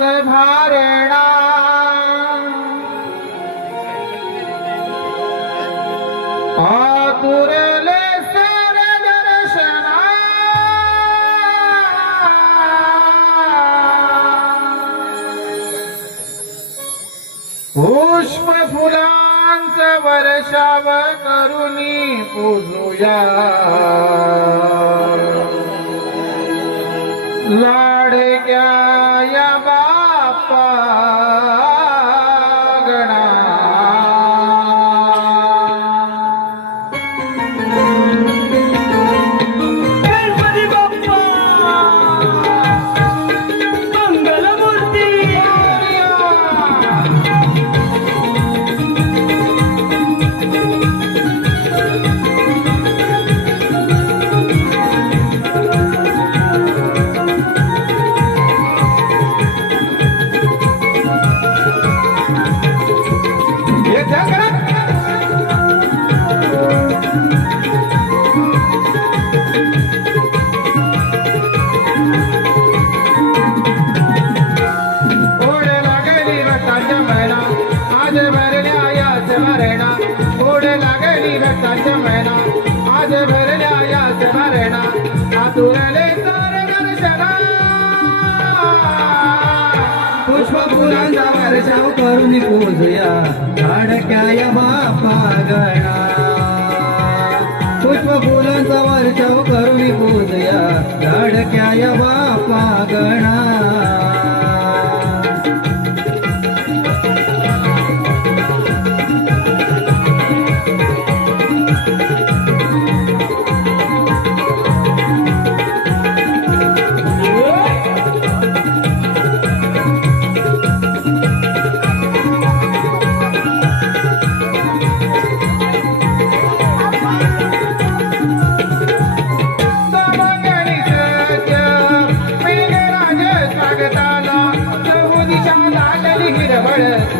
भारणा आतुरले sir दर्शना पुष्प फुलांचं वर्षाव करुणी पूजूया लाडक्या या बाप्पा गणा गणपती बाप्पा मंगलमूर्ती आज भरल्या याच भरणा आतुरले सर दर्शना पुष्प फुलांचा वर्षाव करून पूजूया लाडक्या या बाप्पा गणा पुष्प फुलांचा वर्षाव करून पूजूया लाडक्या या बाप्पा गणा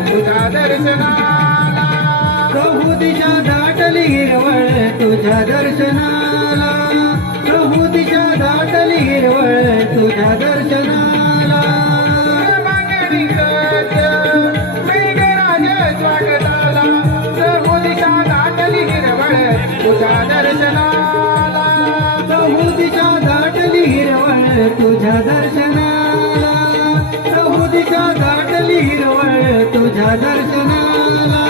तुझ्या दर्शनाला प्रभू दिशा दाटली हिरवळ तुझ्या दर्शनाला प्रभू दिशा दाटली हिरवळ तुझ्या दर्शनाला मागणी मेघराज स्वागताला प्रभू दिशा दाटली हिरवळ तुझ्या दर्शनाला प्रभू दिशा दाटली हिरवळ तुझ्या दर्शनाला प्रभू दिशा दाटली हिरवळ तुझ्या दर्शनाला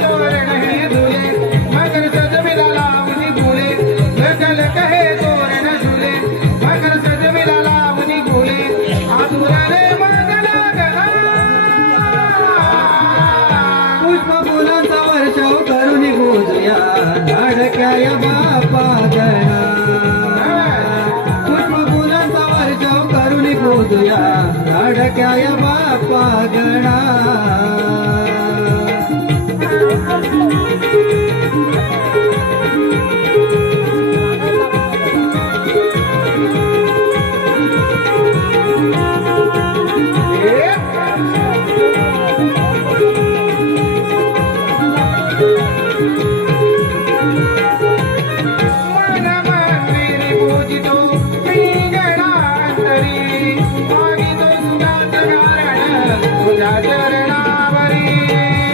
तोरण हे झुले मगर सजविला लावणी फुले लग हे तोरण झुले मगर सजविला लावणी फुले आतुरले मंगला गणा पुष्प फुलांचा वर्षाव करून पूजूया लाडक्या या बाप्पा गणा पुष्प फुलांचा वर्षाव करून पूजूया लाडक्या या बाप्पा गणा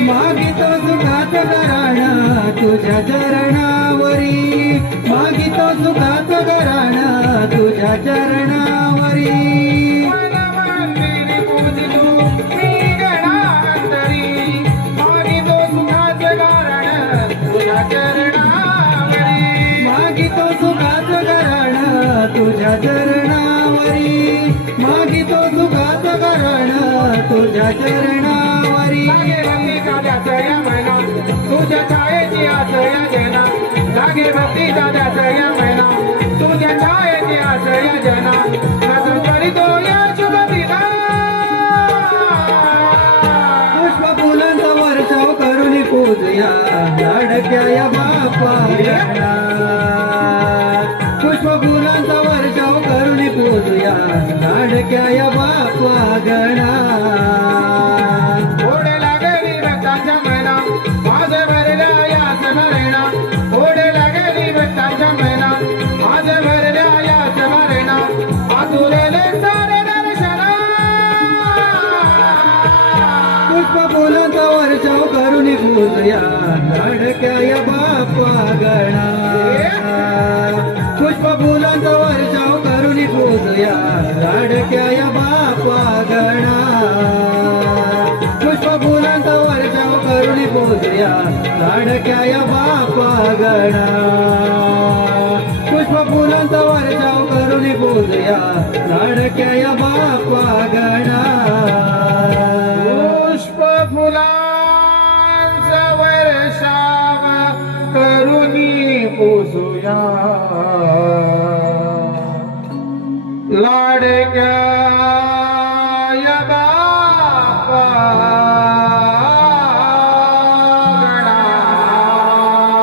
मागितो सुखाचं घराणं तुझ्या चरणावरी मागितो सुखाचं घराणं तुझ्या चरणावरी मागितो सुखाचं घराणं तुझ्या चरणावरी मागितो सुखाचं घराणं तुझ्या चरणावरी तुझ्या छायेची आशया जना लागे भक्ती दादाचा या महिना तुझ्या छायेची आशया जना नजर करीतो या शुभ दिना पुष्प फुलांचा वर्षाव करून पूजूया लाडक्या या बाप्पा गणा पुष्प फुलांचा वर्षाव करून पूजूया लाडक्या या बाप्पा गणा ओढे लागली भक्ताच्या महिना माझ भरल्या याच भरणा ओढे लागली भक्ताच्या महिना माझ भरल्या याच भरणा आतुरले सारे दर्शना पूजूया लाडक्या या बाप्पा गणा पुष्प फुलांचा वर्षाव करून पूजूया लाडक्या या बाप्पा गणा पुष्प फुलांचा वर्षाव करून पूजूया लाडक्या या बाप्पा गणा पुष्प फुलांचा वर्षाव करून पूजूया लाडक्या या बाप्पा गणा पुष्प फुलांचा वर्षाव करुणी पूजूया